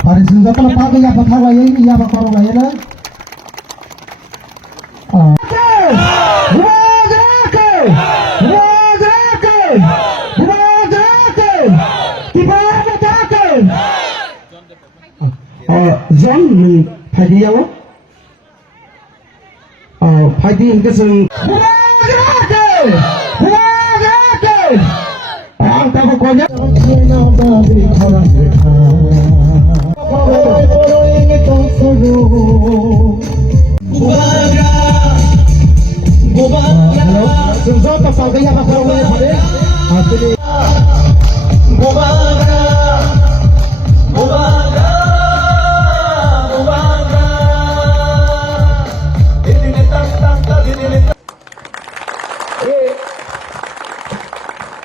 Hari Senin kalau pagi ya bakal lagi ya bakal lagi na. John mình phải đi đâu? Phải đi cái sừng. Ta có coi nhá.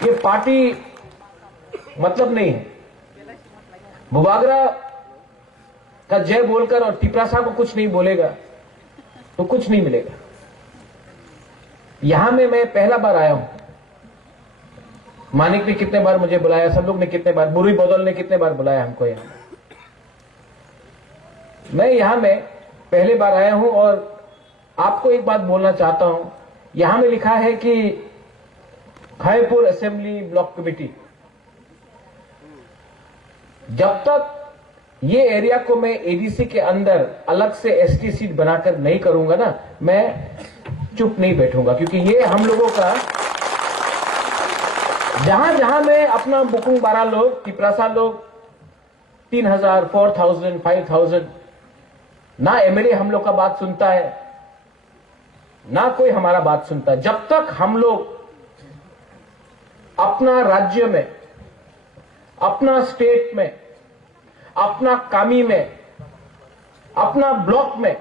ये party मतलब नहीं है। बुबागरा का जय बोलकर और टिपरासा को कुछ नहीं बोलेगा तो कुछ नहीं मिलेगा। यहां में मैं पहला बार आया हूं। मानिक ने कितने बार मुझे बुलाया, सब लोग ने कितने बार, बुरी बदल ने कितने बार बुलाया हमको यहां। मैं यहां में पहले बार आया हूं और आपको एक बात बोलना चाहता हूं। यहां में लिखा है कि खैरपुर असेंबली ब्लॉक कमेटी, जब तक ये एरिया को मैं एडीसी के अंदर अलग से एसटी सीट बनाकर नहीं करूंगा ना, मैं चुप नहीं बैठूंगा। क्योंकि ये हम लोगों का जहां जहां मैं अपना बुकुंग 12 लोग, टिपरासा लोग 3000, 4000, 5000, ना एमएलए हम लोग का बात सुनता है, ना कोई हमारा बात सुनता है। जब तक हम लोग अपना राज्य में, अपना स्टेट में, अपना कामी में, अपना ब्लॉक में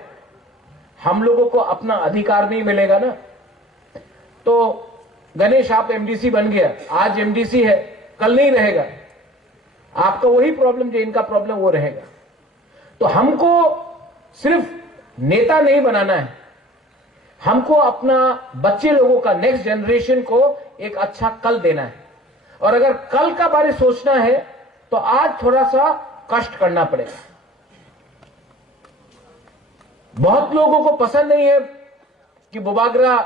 हम लोगों को अपना अधिकार नहीं मिलेगा ना, तो गणेश आप एमडीसी बन गया, आज एमडीसी है, कल नहीं रहेगा। आपका वही प्रॉब्लम जो इनका प्रॉब्लम वो रहेगा। तो हमको सिर्फ नेता नहीं बनाना है, हमको अपना बच्चे लोगों का, नेक्स्ट जनरेशन को एक अच्छा कल देना है। और अगर कल का बारे सोचना है तो आज थोड़ा सा कष्ट करना पड़ेगा। बहुत लोगों को पसंद नहीं है कि बुबागरा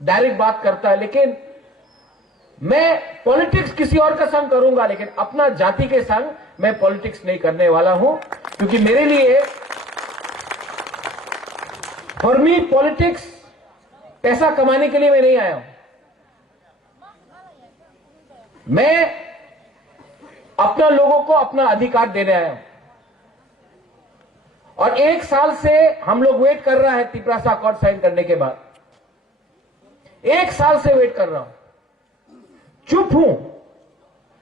डायरेक्ट बात करता है, लेकिन मैं पॉलिटिक्स किसी और का संग करूंगा, लेकिन अपना जाति के संग मैं पॉलिटिक्स नहीं करने वाला हूं। क्योंकि मेरे लिए, फॉर मी पॉलिटिक्स पैसा कमाने के लिए मैं नहीं आया हूं। मैं अपना लोगों को अपना अधिकार देने आया हूं। और 1 साल से हम लोग वेट कर रहा है टिपरासा अकॉर्ड साइन करने के बाद। 1 साल से वेट कर रहा हूं, चुप हूं।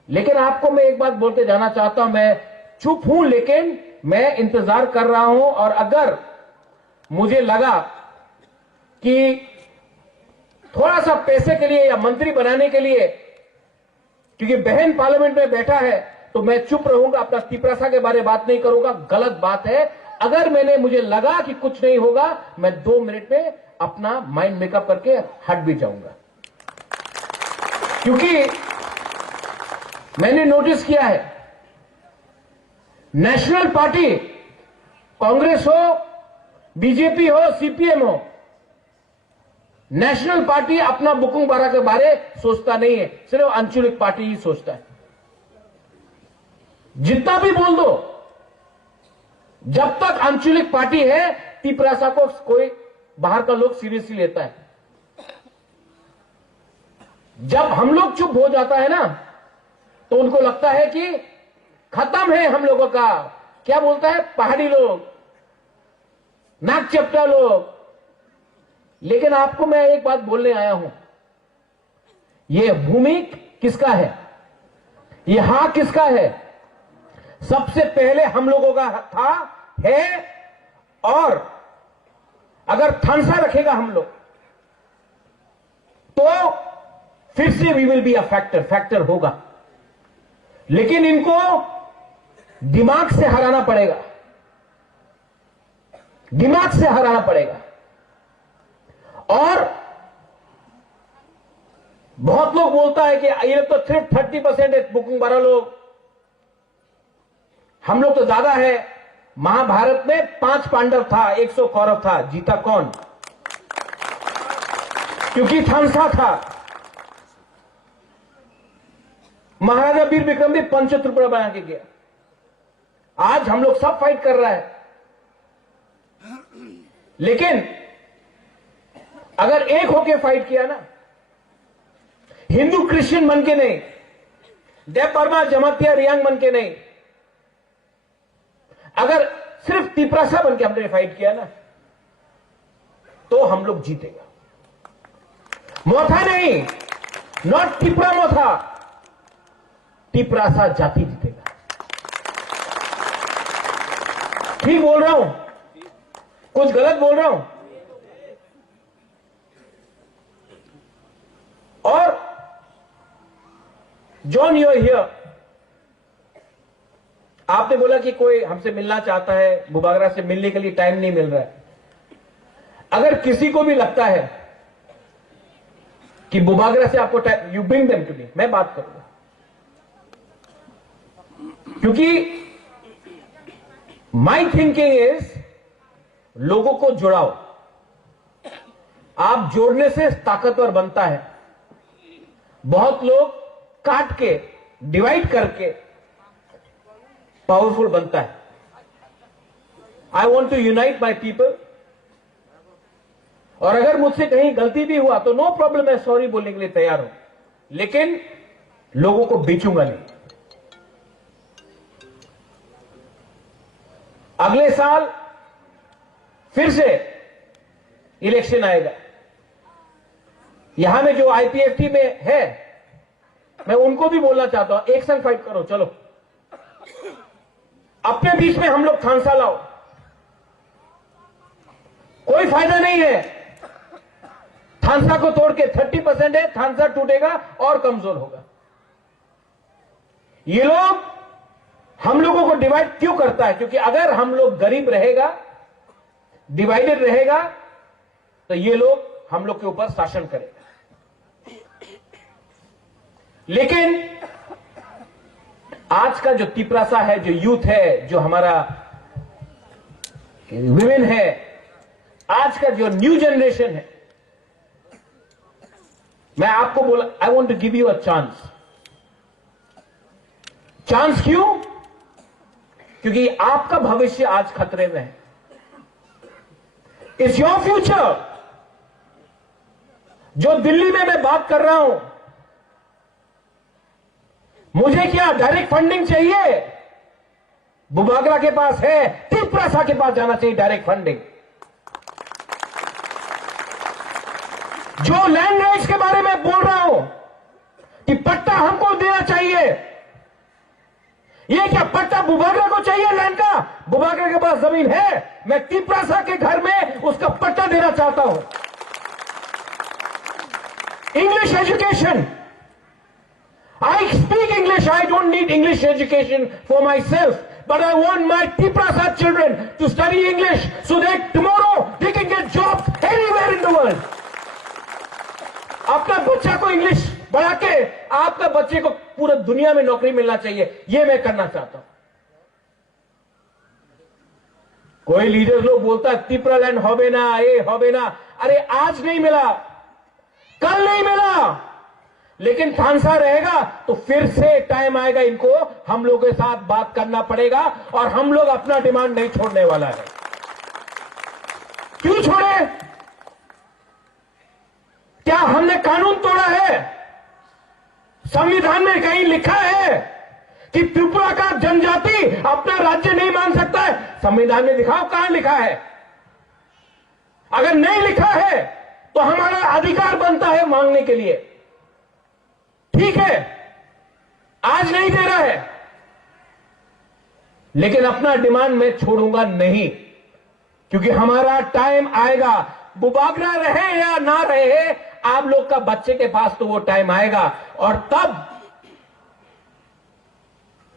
लेकिन आपको मैं एक बात बोलते जाना चाहता हूं, मैं चुप हूं लेकिन मैं इंतजार कर रहा हूं। और अगर मुझे लगा कि थोड़ा सा पैसे के लिए या मंत्री बनाने के लिए, क्योंकि बहन पार्लियामेंट में बैठा है, तो मैं चुप रहूंगा, अपना टिपरासा के बारे में बात नहीं करूंगा। गलत बात है। अगर मुझे लगा कि कुछ नहीं होगा, मैं 2 मिनट में अपना माइंड मेकअप करके हट भी जाऊंगा। क्योंकि मैंने नोटिस किया है, नेशनल पार्टी, कांग्रेस हो, बीजेपी हो, सीपीएम हो, नेशनल पार्टी अपना बुकुंग बारा के बारे सोचता नहीं है, सिर्फ आंचलिक पार्टी ही सोचता है। जितना भी बोल दो, जब तक आंचलिक पार्टी है, तिपरासा को कोई बाहर का लोग सीरियसली लेता है। जब हम लोग चुप हो जाता है ना, तो उनको लगता है कि खत्म है हम लोगों का, क्या बोलता है, पहाड़ी लोग, नाक चपटा लोग। लेकिन आपको मैं एक बात बोलने आया हूं, यह भूमि किसका है, यह हक किसका है? सबसे पहले हम लोगों का था, है, और अगर थानसा रखेगा हम लोग तो फिर से we will be a factor होगा। लेकिन इनको दिमाग से हराना पड़ेगा, दिमाग से हराना पड़ेगा। और बहुत लोग बोलता है कि ये तो सिर्फ 30% है बुकिंग बारह लोग, हम लोग तो ज्यादा है। महाभारत में 5 पांडव था, 100 कौरव था, जीता कौन? क्योंकि थानसा था। महाराजा वीर विक्रम भी पंच त्रिपुरा बना के गया। आज हम लोग सब फाइट कर रहा है, लेकिन अगर एक होके फाइट किया ना, हिंदू क्रिश्चियन बन के नहीं, देव वर्मा जमातिया रियांग बन के नहीं, अगर सिर्फ तिपरासा बन के हमने फाइट किया ना, तो हम लोग जीतेगा। मोथा नहीं, नॉट तिपरा मोथा, तिपरासा जाति जीतेगा। ठीक बोल रहा हूं? कुछ गलत बोल रहा हूं? और जॉन यू हियर, आपने बोला कि कोई हमसे मिलना चाहता है, बुबागरा से मिलने के लिए टाइम नहीं मिल रहा है। अगर किसी को भी लगता है कि बुबागरा से आपको time, you bring them to me, मैं बात करूंगा। क्योंकि माई थिंकिंग इज, लोगों को जुड़ाओ। आप जोड़ने से ताकतवर बनता है। बहुत लोग काट के, डिवाइड करके पावरफुल बनता है। I want to unite my people. और अगर मुझसे कहीं गलती भी हुआ तो नो प्रॉब्लम, मैं सॉरी बोलने के लिए तैयार हूं, लेकिन लोगों को बेचूंगा नहीं। अगले साल फिर से इलेक्शन आएगा। यहां में जो आईपीएफटी में है, मैं उनको भी बोलना चाहता हूं, एक संग फाइट करो, चलो अपने बीच में हम लोग थानसा लाओ। कोई फायदा नहीं है थानसा को तोड़ के, 30% है, थानसा टूटेगा और कमजोर होगा। ये लोग हम लोगों को डिवाइड क्यों करता है? क्योंकि अगर हम लोग गरीब रहेगा, डिवाइडेड रहेगा, तो ये लोग हम लोग के ऊपर शासन करेगा। लेकिन आज का जो तिपरासा है, जो यूथ है, जो हमारा विमेन है, आज का जो न्यू जनरेशन है, मैं आपको बोला, I want to give you a chance. Chance क्यों? क्योंकि आपका भविष्य आज खतरे में है। It's your future. जो दिल्ली में मैं बात कर रहा हूं, मुझे क्या डायरेक्ट फंडिंग चाहिए? बुबागरा के पास है, तिपरासा के पास जाना चाहिए डायरेक्ट फंडिंग। जो लैंड राइट्स के बारे में बोल रहा हूं कि पट्टा हमको देना चाहिए, ये क्या पट्टा बुबागरा को चाहिए लैंड का? बुबागरा के पास जमीन है, मैं तिपरासा के घर में उसका पट्टा देना चाहता हूं। English education, I speak English, I don't need English education for myself, but I want my Tiprasa children to study English so that tomorrow they can get jobs anywhere in the world. अपना बच्चा को English बढ़ा के आपका बच्चे को पूरे दुनिया में नौकरी मिलना चाहिए, ये मैं करना चाहता हूं। कोई लीडर लोग बोलता है तिपरालैंड होबे ना, ये होबे ना। अरे आज नहीं मिला, कल नहीं मिला, लेकिन थानसा रहेगा तो फिर से टाइम आएगा, इनको हम लोगों के साथ बात करना पड़ेगा और हम लोग अपना डिमांड नहीं छोड़ने वाला है। क्यों छोड़े? क्या हमने कानून तोड़ा है? संविधान में कहीं लिखा है कि त्रिपुरा का जनजाति अपना राज्य नहीं मान सकता है? संविधान में दिखाओ कहां लिखा है। अगर नहीं लिखा है तो हमारा अधिकार बनता है मांगने के लिए। ठीक है, आज नहीं दे रहा है, लेकिन अपना डिमांड मैं छोड़ूंगा नहीं, क्योंकि हमारा टाइम आएगा। बुबागरा रहे या ना रहे, आप लोग का बच्चे के पास तो वो टाइम आएगा और तब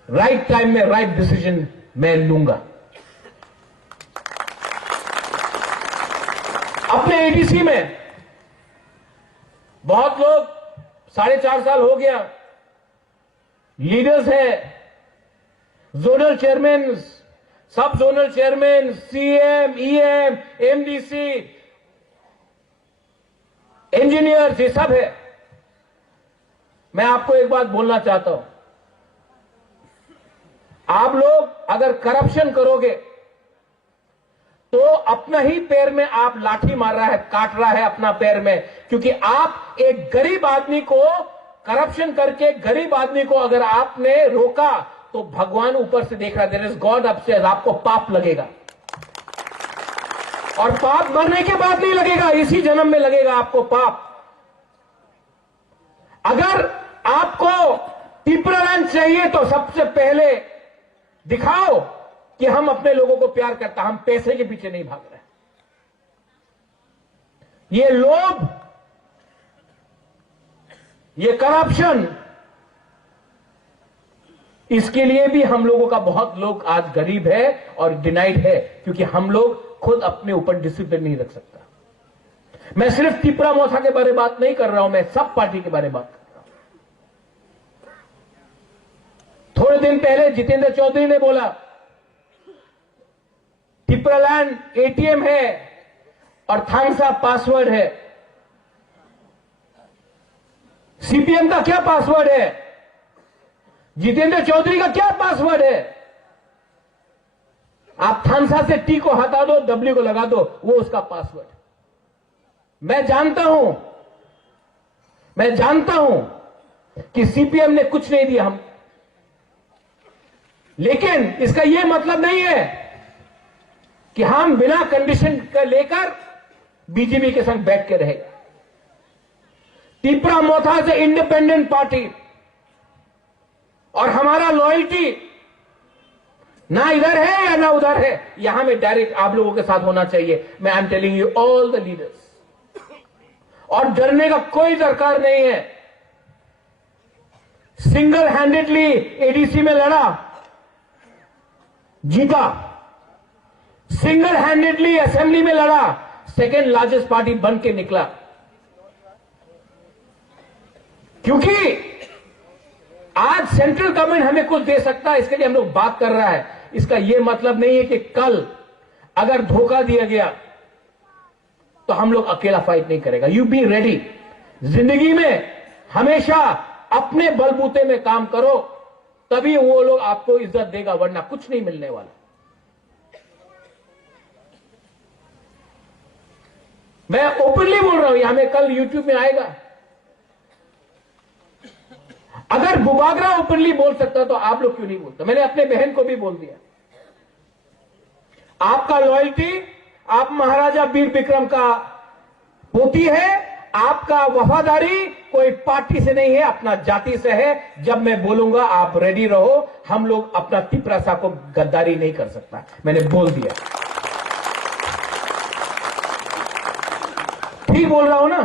राइट टाइम में राइट डिसीजन मैं लूंगा। अपने एडीसी में बहुत लोग 4.5 साल हो गया लीडर्स हैं, जोनल चेयरमैन, सब zonal chairman, CM, EM, MDC, engineer, ये सब है। मैं आपको एक बात बोलना चाहता हूं, आप लोग अगर करप्शन करोगे तो अपना ही पैर में आप लाठी मार रहा है, काट रहा है अपना पैर में, क्योंकि आप एक गरीब आदमी को करप्शन करके गरीब आदमी को अगर आपने रोका तो भगवान ऊपर से देख रहा है, देयर इज गॉड अपस्टेयर्स, आपको पाप लगेगा। और पाप मरने के बाद नहीं लगेगा, इसी जन्म में लगेगा आपको पाप। अगर आपको तिपरालैंड चाहिए तो सबसे पहले दिखाओ कि हम अपने लोगों को प्यार करता, हम पैसे के पीछे नहीं भाग रहे। ये लोभ, ये करप्शन, इसके लिए भी हम लोगों का बहुत लोग आज गरीब है और डिनाइड है, क्योंकि हम लोग खुद अपने ऊपर डिसिप्लिन नहीं रख सकता। मैं सिर्फ तिपरा मोथा के बारे में बात नहीं कर रहा हूं, मैं सब पार्टी के बारे में बात कर रहा हूं। थोड़े दिन पहले जितेंद्र चौधरी ने बोला तिपरालैंड एटीएम है और थांगसा पासवर्ड है। सीपीएम का क्या पासवर्ड है? जितेंद्र चौधरी का क्या पासवर्ड है? आप थांगसा से टी को हटा दो, डब्ल्यू को लगा दो, वो उसका पासवर्ड। मैं जानता हूं कि सीपीएम ने कुछ नहीं दिया हम, लेकिन इसका यह मतलब नहीं है कि हम बिना कंडीशन का लेकर बीजेपी के संग बैठ के रहेगा। तिपरा मोथा से इंडिपेंडेंट पार्टी और हमारा लॉयल्टी ना इधर है या ना उधर है, यहां में डायरेक्ट आप लोगों के साथ होना चाहिए। मैं I am telling you all the leaders, और डरने का कोई दरकार नहीं है। सिंगल हैंडेडली एडीसी में लड़ा, जीता। सिंगल हैंडेडली असेंबली में लड़ा, सेकेंड लार्जेस्ट पार्टी बन के निकला। क्योंकि आज सेंट्रल गवर्नमेंट हमें कुछ दे सकता है, इसके लिए हम लोग बात कर रहा है। इसका यह मतलब नहीं है कि कल अगर धोखा दिया गया तो हम लोग अकेला फाइट नहीं करेगा। You be ready. जिंदगी में हमेशा अपने बलबूते में काम करो, तभी वो लोग आपको इज्जत देगा, वरना कुछ नहीं मिलने वाला। मैं ओपनली बोल रहा हूं, यहां में कल यूट्यूब में आएगा। अगर बुबागरा ओपनली बोल सकता तो आप लोग क्यों नहीं बोलते? मैंने अपने बहन को भी बोल दिया, आपका लॉयल्टी, आप महाराजा वीर विक्रम का पोती है, आपका वफादारी कोई पार्टी से नहीं है, अपना जाति से है। जब मैं बोलूंगा आप रेडी रहो। हम लोग अपना तिपरासा को गद्दारी नहीं कर सकता, मैंने बोल दिया। ठीक बोल रहा हूं ना?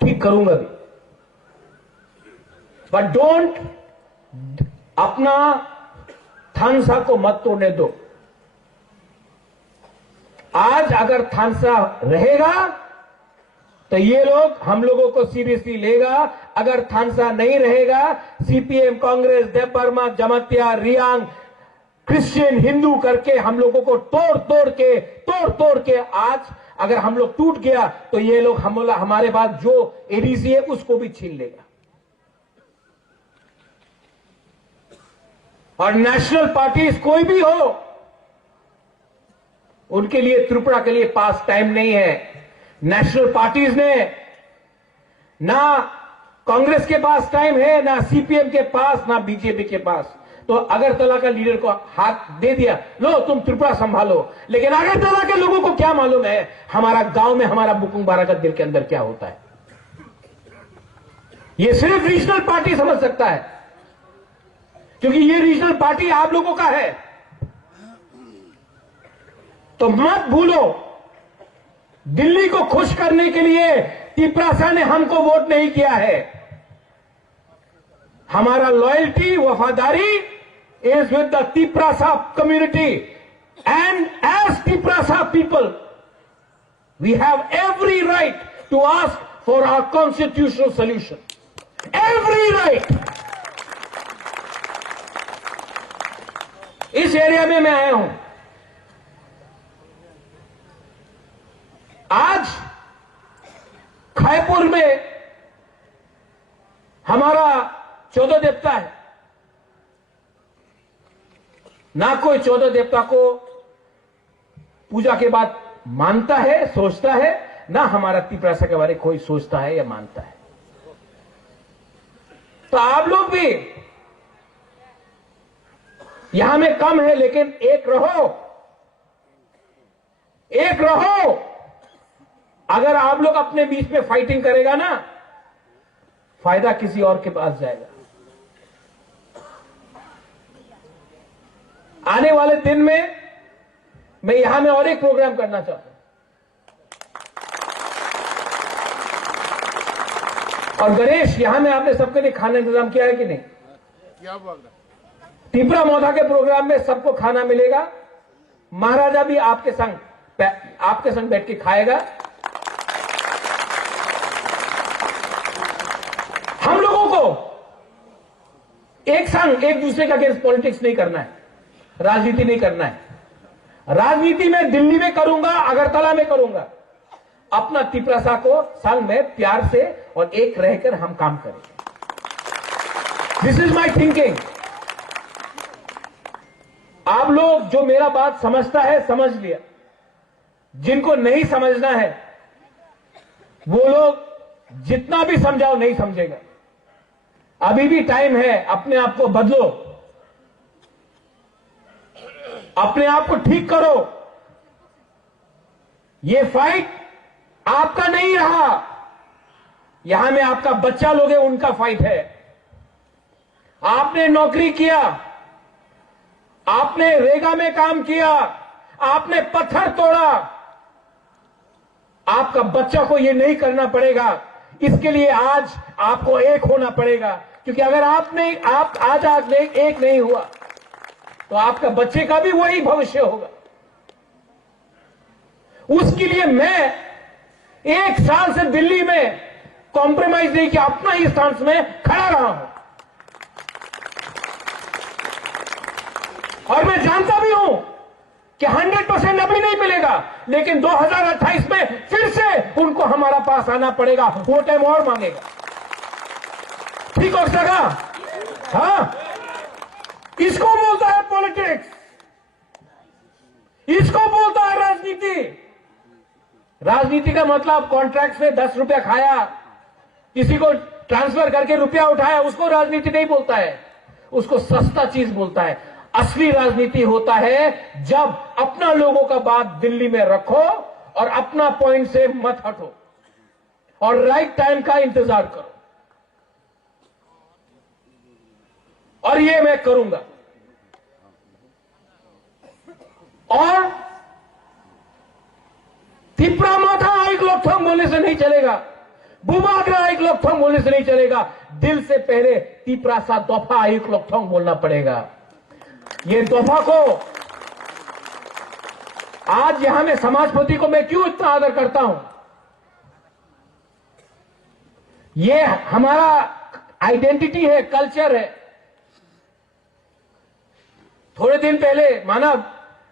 ठीक करूंगा भी, बट डोंट अपना थानसा को मत तोड़ने दो। आज अगर थानसा रहेगा तो ये लोग हम लोगों को सीरियसली लेगा अगर थानसा नहीं रहेगा। सीपीएम, कांग्रेस, देवबर्मा, जमातिया, रियांग, क्रिश्चियन, हिंदू करके हम लोगों को तोड़ तोड़ के आज अगर हम लोग टूट गया तो ये लोग हमारे बाद जो एडीसी है उसको भी छीन लेगा। और नेशनल पार्टीज कोई भी हो, उनके लिए त्रिपुरा के लिए पास टाइम नहीं है। नेशनल पार्टीज ने ना कांग्रेस के पास टाइम है, ना सीपीएम के पास, ना बीजेपी के पास। तो अगरतला का लीडर को हाथ दे दिया, लो तुम त्रिपुरा संभालो। लेकिन अगरतला के लोगों को क्या मालूम है हमारा गांव में, हमारा बुकुंग बारागत दिल के अंदर क्या होता है। ये सिर्फ रीजनल पार्टी समझ सकता है, क्योंकि ये रीजनल पार्टी आप लोगों का है। तो मत भूलो, दिल्ली को खुश करने के लिए तिपरासा ने हमको वोट नहीं किया है। हमारा लॉयल्टी, वफादारी is with the Tiprasa community, and as Tiprasa people we have every right to ask for our constitutional solution. Every right. इस एरिया में मैं आया हूं। आज खायपुर में हमारा 14 देवता है। ना कोई 14 देवता को पूजा के बाद मानता है, सोचता है, ना हमारा तिपरासा के बारे में कोई सोचता है या मानता है। तो आप लोग भी यहां में कम है, लेकिन एक रहो, एक रहो। अगर आप लोग अपने बीच में फाइटिंग करेगा ना, फायदा किसी और के पास जाएगा। आने वाले दिन में मैं यहां में और एक प्रोग्राम करना चाहता हूं। और गणेश, यहां में आपने सबके लिए खाना इंतजाम किया है कि नहीं? क्या बोल रहा? तिपरा मौधा के प्रोग्राम में सबको खाना मिलेगा। महाराजा भी आपके संग बैठ के खाएगा। हम लोगों को एक संग, एक दूसरे के अगेंस्ट पॉलिटिक्स नहीं करना है, राजनीति नहीं करना है। राजनीति में दिल्ली में करूंगा, अगरतला में करूंगा। अपना तिपरासा को संग में प्यार से और एक रहकर हम काम करेंगे। This is my thinking. आप लोग जो मेरा बात समझता है समझ लिया, जिनको नहीं समझना है वो लोग जितना भी समझाओ नहीं समझेगा। अभी भी टाइम है, अपने आप को बदलो, अपने आप को ठीक करो। ये फाइट आपका नहीं रहा, यहां में आपका बच्चा लोग है, उनका फाइट है। आपने नौकरी किया, आपने रेगा में काम किया, आपने पत्थर तोड़ा, आपका बच्चा को यह नहीं करना पड़ेगा। इसके लिए आज आपको एक होना पड़ेगा, क्योंकि अगर आप आज एक नहीं हुआ तो आपका बच्चे का भी वही भविष्य होगा। उसके लिए मैं 1 साल से दिल्ली में कॉम्प्रोमाइज नहीं किया, अपना ही स्थान में खड़ा रहा हूं। और मैं जानता भी हूं कि 100% अभी नहीं मिलेगा, लेकिन 2028 में फिर से उनको हमारा पास आना पड़ेगा, वो टाइम और मांगेगा। ठीक हो सका? हाँ, इसको बोलता है पॉलिटिक्स, इसको बोलता है राजनीति। राजनीति का मतलब कॉन्ट्रैक्ट में 10 रुपया खाया, किसी को ट्रांसफर करके रुपया उठाया, उसको राजनीति नहीं बोलता है, उसको सस्ता चीज बोलता है। असली राजनीति होता है जब अपना लोगों का बात दिल्ली में रखो और अपना पॉइंट से मत हटो और राइट टाइम का इंतजार करो। और ये मैं करूंगा। और तिपरा माथा एक लोकथम बोलने से नहीं चलेगा, बुमाग्रा एक लोकथम बोलने से नहीं चलेगा। दिल से पहले तिपरासा दोफा एक लोकथम बोलना पड़ेगा। ये दोफा को आज यहां में समाजपति को मैं क्यों इतना आदर करता हूं? ये हमारा आइडेंटिटी है, कल्चर है। थोड़े दिन पहले माना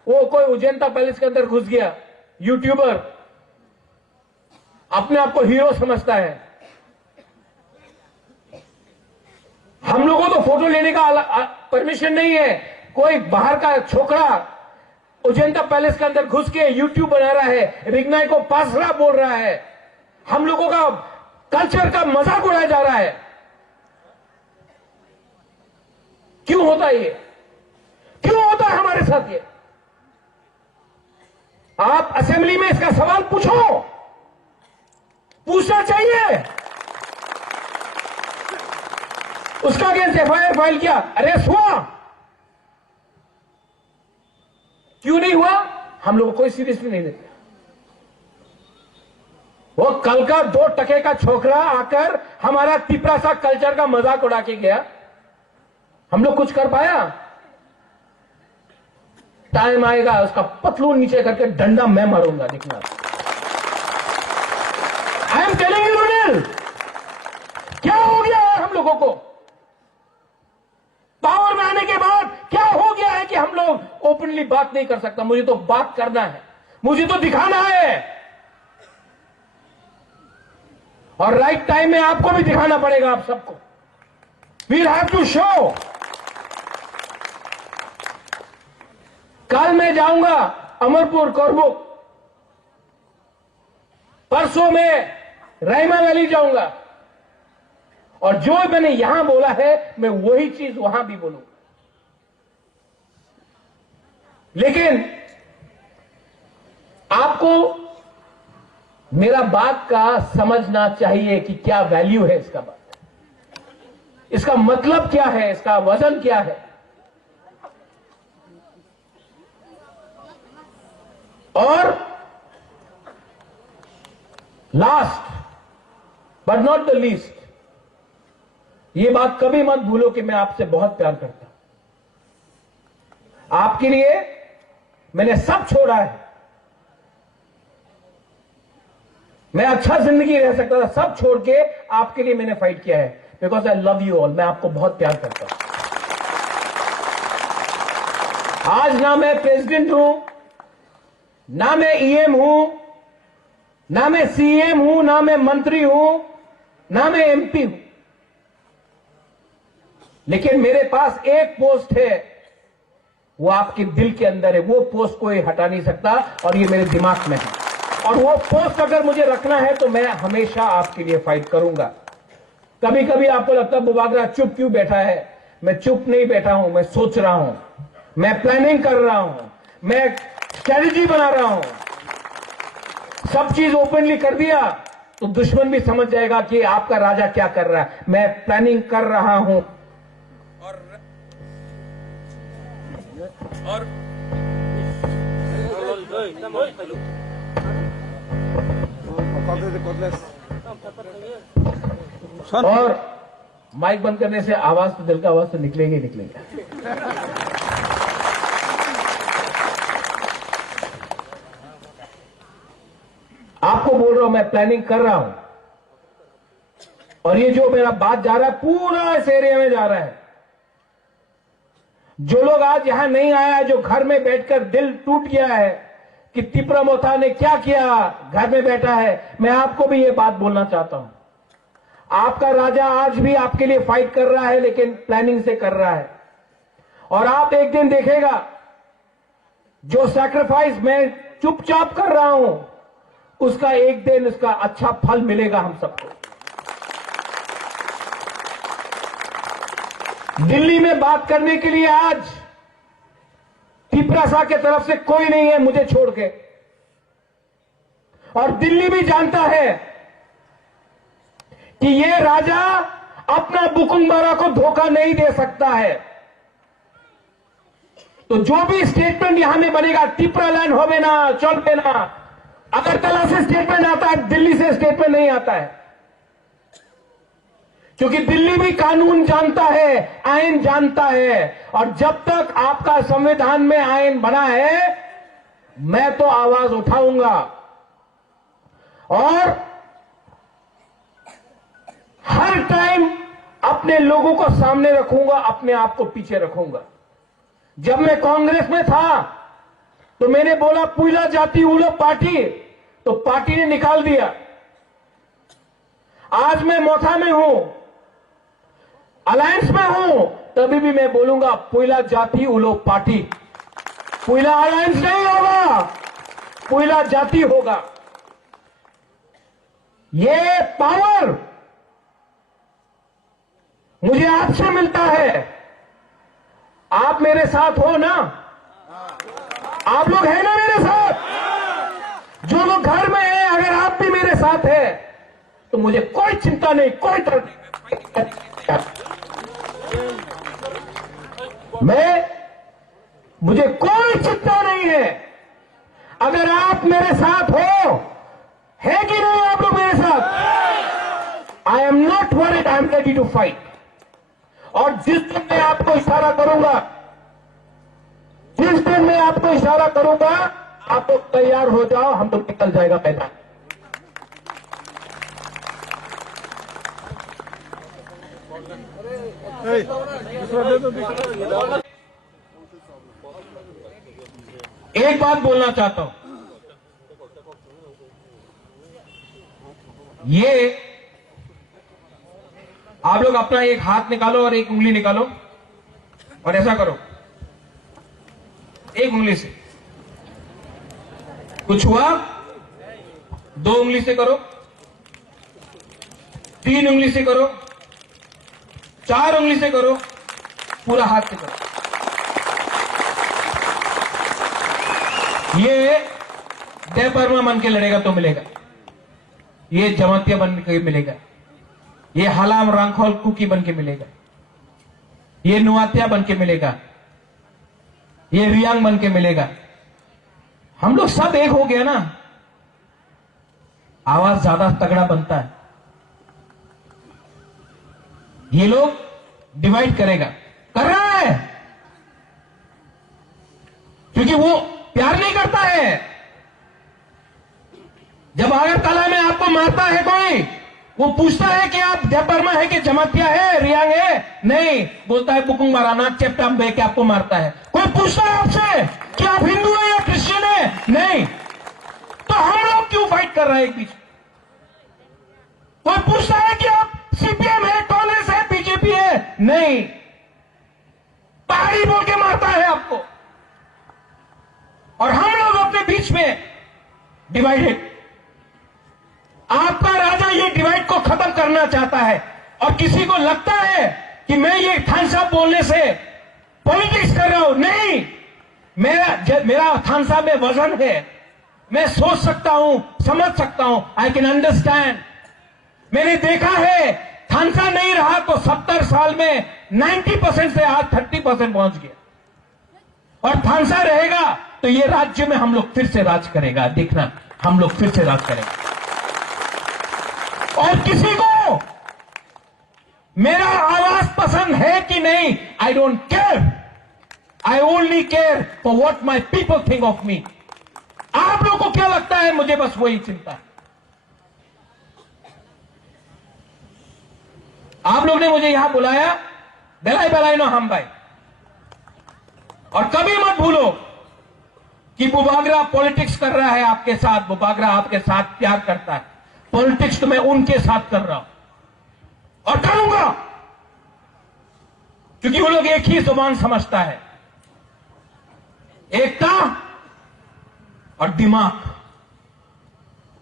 वो कोई उजैनता पैलेस के अंदर घुस गया, यूट्यूबर अपने आप को हीरो समझता है। हम लोगों को तो फोटो लेने का परमिशन नहीं है। कोई बाहर का छोकरा उजैनता पैलेस के अंदर घुस के यूट्यूब बना रहा है, रिग्नाई को पासरा बोल रहा है, हम लोगों का कल्चर का मजाक उड़ाया जा रहा है। क्यों होता है ये? क्यों होता है हमारे साथ ये? आप असेंबली में इसका सवाल पूछो, पूछना चाहिए। उसका अगेंस्ट एफआईआर फाइल किया, अरेस्ट हुआ, क्यों नहीं हुआ? हम लोग कोई सीरियसली नहीं लेते। वो कल का 2 टके का छोकरा आकर हमारा तिपरा सा कल्चर का मजाक उड़ा के गया, हम लोग कुछ कर पाया? टाइम आएगा उसका पतलून नीचे करके डंडा मैं मारूंगा, देखना। आई एम टेलिंग यू रुनिल, क्या हो गया है हम लोगों को? पावर में आने के बाद क्या हो गया है कि हम लोग ओपनली बात नहीं कर सकता? मुझे तो बात करना है, मुझे तो दिखाना है, और राइट टाइम में आपको भी दिखाना पड़ेगा। आप सबको वील हैव टू शो। कल मैं जाऊंगा अमरपुर, कोरबुक, परसों में रहीमा वैली जाऊंगा, और जो मैंने यहां बोला है मैं वही चीज वहां भी बोलूंगा। लेकिन आपको मेरा बात का समझना चाहिए कि क्या वैल्यू है इसका, बात, इसका मतलब क्या है, इसका वजन क्या है। और last but not the least, ये बात कभी मत भूलो कि मैं आपसे बहुत प्यार करता हूं। आपके लिए मैंने सब छोड़ा है। मैं अच्छा जिंदगी रह सकता था, सब छोड़ के आपके लिए मैंने फाइट किया है, because I love you all. मैं आपको बहुत प्यार करता हूं। आज ना मैं प्रेसिडेंट हूं, ना मैं ईएम हूं, ना मैं सीएम हूं, ना मैं मंत्री हूं, ना मैं एमपी हूं, लेकिन मेरे पास एक पोस्ट है, वो आपके दिल के अंदर है। वो पोस्ट कोई हटा नहीं सकता, और ये मेरे दिमाग में है। और वो पोस्ट अगर मुझे रखना है तो मैं हमेशा आपके लिए फाइट करूंगा। कभी कभी आपको लगता है बुबागरा चुप क्यों बैठा है? मैं चुप नहीं बैठा हूं, मैं सोच रहा हूं, मैं प्लानिंग कर रहा हूं, मैं स्ट्रेटजी बना रहा हूं। सब चीज ओपनली कर दिया तो दुश्मन भी समझ जाएगा कि आपका राजा क्या कर रहा है। मैं प्लानिंग कर रहा हूं, और माइक बंद करने से आवाज तो, दिल का आवाज तो निकलेगी ही निकलेगा। आपको बोल रहा हूं, मैं प्लानिंग कर रहा हूं, और ये जो मेरा बात जा रहा है पूरा इस एरिया में जा रहा है। जो लोग आज यहां नहीं आया है, जो घर में बैठकर दिल टूट गया है कि तिपरा मोथा ने क्या किया, घर में बैठा है, मैं आपको भी ये बात बोलना चाहता हूं। आपका राजा आज भी आपके लिए फाइट कर रहा है, लेकिन प्लानिंग से कर रहा है। और आप एक दिन देखेगा, जो सैक्रिफाइस मैं चुपचाप कर रहा हूं, उसका एक दिन उसका अच्छा फल मिलेगा हम सबको। दिल्ली में बात करने के लिए आज तिपरा के तरफ से कोई नहीं है मुझे छोड़ के, और दिल्ली भी जानता है कि ये राजा अपना बुकुंबारा को धोखा नहीं दे सकता है। तो जो भी स्टेटमेंट यहां में बनेगा, तिपरा लैंड हो ना, चल पे ना, अगरतला से स्टेटमेंट आता है, दिल्ली से स्टेटमेंट नहीं आता है, क्योंकि दिल्ली भी कानून जानता है, आईन जानता है। और जब तक आपका संविधान में आईन बना है, मैं तो आवाज उठाऊंगा। और हर टाइम अपने लोगों को सामने रखूंगा, अपने आप को पीछे रखूंगा। जब मैं कांग्रेस में था तो मैंने बोला पुइला जाति उलो पार्टी, तो पार्टी ने निकाल दिया। आज मैं मोथा में हूं, अलायंस में हूं, तभी भी मैं बोलूंगा पुइला जाति उलो पार्टी। पुइला अलायंस नहीं होगा, पुइला जाति होगा। ये पावर मुझे आपसे मिलता है। आप मेरे साथ हो ना? आप लोग हैं ना मेरे साथ? जो लोग घर में हैं, अगर आप भी मेरे साथ हैं तो मुझे कोई चिंता नहीं, कोई डर नहीं। मुझे कोई चिंता नहीं है। अगर आप मेरे साथ हो, है कि नहीं आप लोग मेरे साथ? I am not worried, I am ready to fight. और जिस दिन मैं आपको इशारा करूंगा, जिस दिन मैं आपको इशारा करूंगा, आप लोग तैयार हो जाओ, हम लोग निकल जाएगा मैदान। एक बात बोलना चाहता हूं, ये आप लोग अपना एक हाथ निकालो और एक उंगली निकालो और ऐसा करो, एक उंगली से। कुछ हुआ? दो उंगली से करो, तीन उंगली से करो, चार उंगली से करो, पूरा हाथ से करो। ये जय बर्मा बन के लड़ेगा तो मिलेगा, ये जमातिया बन के मिलेगा, ये हलाम रांखोल कुकी बन के मिलेगा, ये नुआतिया बन के मिलेगा, ये रियांग बन के मिलेगा। हम लोग सब एक हो गया ना, आवाज ज्यादा तगड़ा बनता है। ये लोग डिवाइड करेगा, कर रहा है, क्योंकि वो प्यार नहीं करता है। जब अगरतला में आपको मारता है कोई, वो पूछता है कि आप जय बर्मा है कि जमातिया है, रियांग है? नहीं, बोलता है बुकुंग माराना चेप्टाम बे के आपको मारता है। कोई पूछता है आपसे कि आप हिंदू है या क्रिश्चियन है? नहीं। तो हम लोग क्यों फाइट कर रहे हैं एक बीच? कोई पूछता है कि आप सीपीएम है, कांग्रेस है, बीजेपी है? नहीं, पहाड़ी बोल के मारता है आपको। और हम लोग अपने बीच में डिवाइडेड। आपका राजा ये डिवाइड को खत्म करना चाहता है। और किसी को लगता है कि मैं ये थम्स अप बोलने से पॉलिटिक्स कर रहा हूं, नहीं। मेरा थम्स अप में वजन है, मैं सोच सकता हूं, समझ सकता हूं, आई कैन अंडरस्टैंड। मैंने देखा है थानसा नहीं रहा तो 70 साल में 90% से आज 30% पहुंच गया। और थानसा रहेगा तो ये राज्य में हम लोग फिर से राज करेगा, देखना, हम लोग फिर से राज करेंगे। और किसी को मेरा आवाज पसंद है कि नहीं, I don't care. I only care for what my people think of me. आप लोगों को क्या लगता है, मुझे बस वही चिंता है। आप लोग ने मुझे यहां बुलाया, बेलाई बेलाई नो हम भाई। और कभी मत भूलो कि बुबागरा पॉलिटिक्स कर रहा है आपके साथ, बुबागरा आपके साथ प्यार करता है। पॉलिटिक्स तो मैं उनके साथ कर रहा हूं और करूंगा, क्योंकि वो लोग एक ही जुबान समझता है, एकता और दिमाग।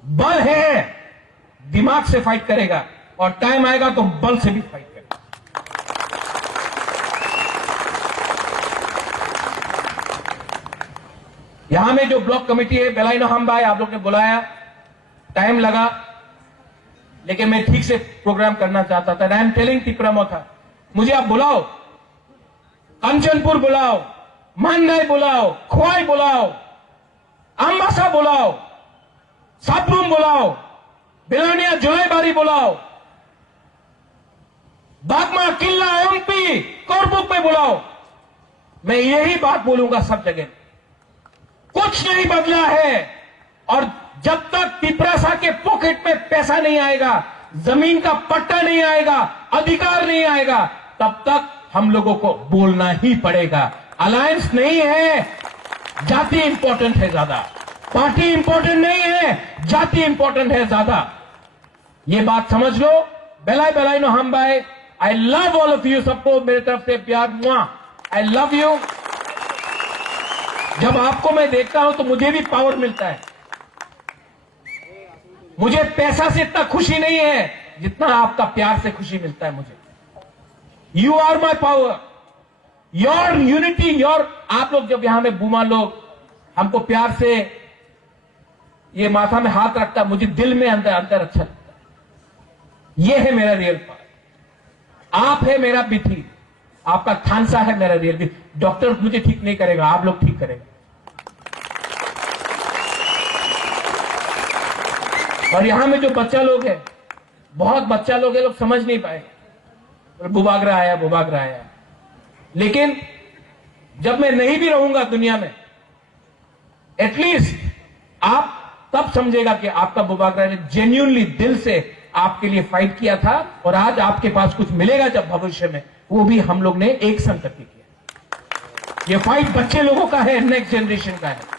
बल है, दिमाग से फाइट करेगा, और टाइम आएगा तो बल से भी फाइट करेगा। यहां में जो ब्लॉक कमेटी है, बेलाइनो हम भाई, आप लोग ने बुलाया, टाइम लगा, लेकिन मैं ठीक से प्रोग्राम करना चाहता था। आई एम टेलिंग तिपरामोथा, मुझे आप बुलाओ, कंचनपुर बुलाओ, मानदाई बुलाओ, खोवाई बुलाओ, अम्बासा बुलाओ, साबरूम बुलाओ, बिलानिया जुलाईबारी बुलाओ, बागमा किला एमपी कोरबुक में बुलाओ। मैं यही बात बोलूंगा सब जगह, कुछ नहीं बदला है। और जब तक तिपरासा के पॉकेट में पैसा नहीं आएगा, जमीन का पट्टा नहीं आएगा, अधिकार नहीं आएगा, तब तक हम लोगों को बोलना ही पड़ेगा। अलायंस नहीं है, जाति इंपॉर्टेंट है ज्यादा, पार्टी इंपॉर्टेंट नहीं है, जाति इंपॉर्टेंट है ज्यादा। ये बात समझ लो। बेलाई बेलाई नो हम भाई, I love all of you, सबको मेरे तरफ से प्यार, मुआ, आई लव यू। जब आपको मैं देखता हूं तो मुझे भी पावर मिलता है। मुझे पैसा से इतना खुशी नहीं है जितना आपका प्यार से खुशी मिलता है मुझे। You are my power, your unity, your, आप लोग जब यहां में बूमा लोग हमको प्यार से ये माथा में हाथ रखता, मुझे दिल में अंदर अंदर अच्छा लगता है। ये है मेरा रियल पावर। आप है मेरा बिथी, आपका थानसा है मेरा रियल बिथी। डॉक्टर मुझे ठीक नहीं करेगा, आप लोग ठीक करेंगे। और यहां में जो बच्चा लोग है, बहुत बच्चा लोग है, लोग समझ नहीं पाएंगे, बुबागरा आया, बुबागरा आया। लेकिन जब मैं नहीं भी रहूंगा दुनिया में, एटलीस्ट आप तब समझेगा कि आपका बुबागरा ने जेन्युइनली दिल से आपके लिए फाइट किया था, और आज आपके पास कुछ मिलेगा जब भविष्य में, वो भी हम लोग ने एक संग करके किया। ये फाइट बच्चे लोगों का है, नेक्स्ट जनरेशन का है।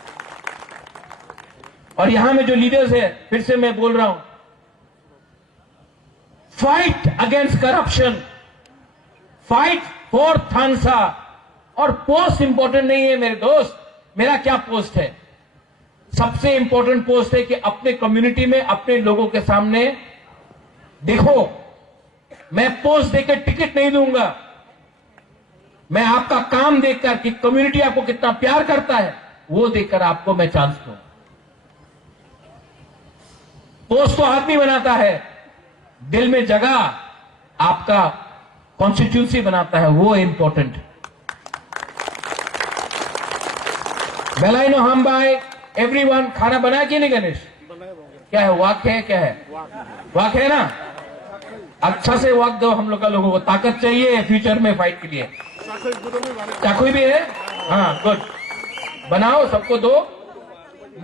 और यहां में जो लीडर्स है, फिर से मैं बोल रहा हूं, fight against corruption, fight for थानसा। और पोस्ट इंपॉर्टेंट नहीं है मेरे दोस्त, मेरा क्या पोस्ट है? सबसे इंपॉर्टेंट पोस्ट है कि अपने कम्युनिटी में अपने लोगों के सामने देखो, मैं पोस्ट देकर टिकट नहीं दूंगा, मैं आपका काम देखकर कि कम्युनिटी आपको कितना प्यार करता है वो देखकर आपको मैं चांस दूं। पोस्ट तो आदमी बनाता है, दिल में जगह आपका कॉन्स्टिट्यूंसी बनाता है, वो इंपॉर्टेंट है। बेलाई नो हम भाई, एवरीवन, खाना बनाया कि नहीं गणेश? क्या है, वाक है, क्या है? वाक है ना? अच्छा से वाक दो हम लोग का, लोगों को ताकत चाहिए फ्यूचर में फाइट के लिए। चाकू भी है, हाँ गुड, बनाओ, सबको दो,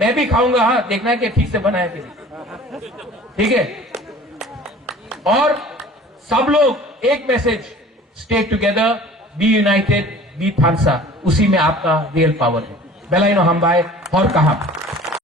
मैं भी खाऊंगा। हाँ, देखना है कि ठीक से बनाया कि नहीं, ठीक है? और सब लोग एक message, stay together, be united, be थानसा, उसी में आपका रियल पावर है। बेलाई नो हम भाई, और कहा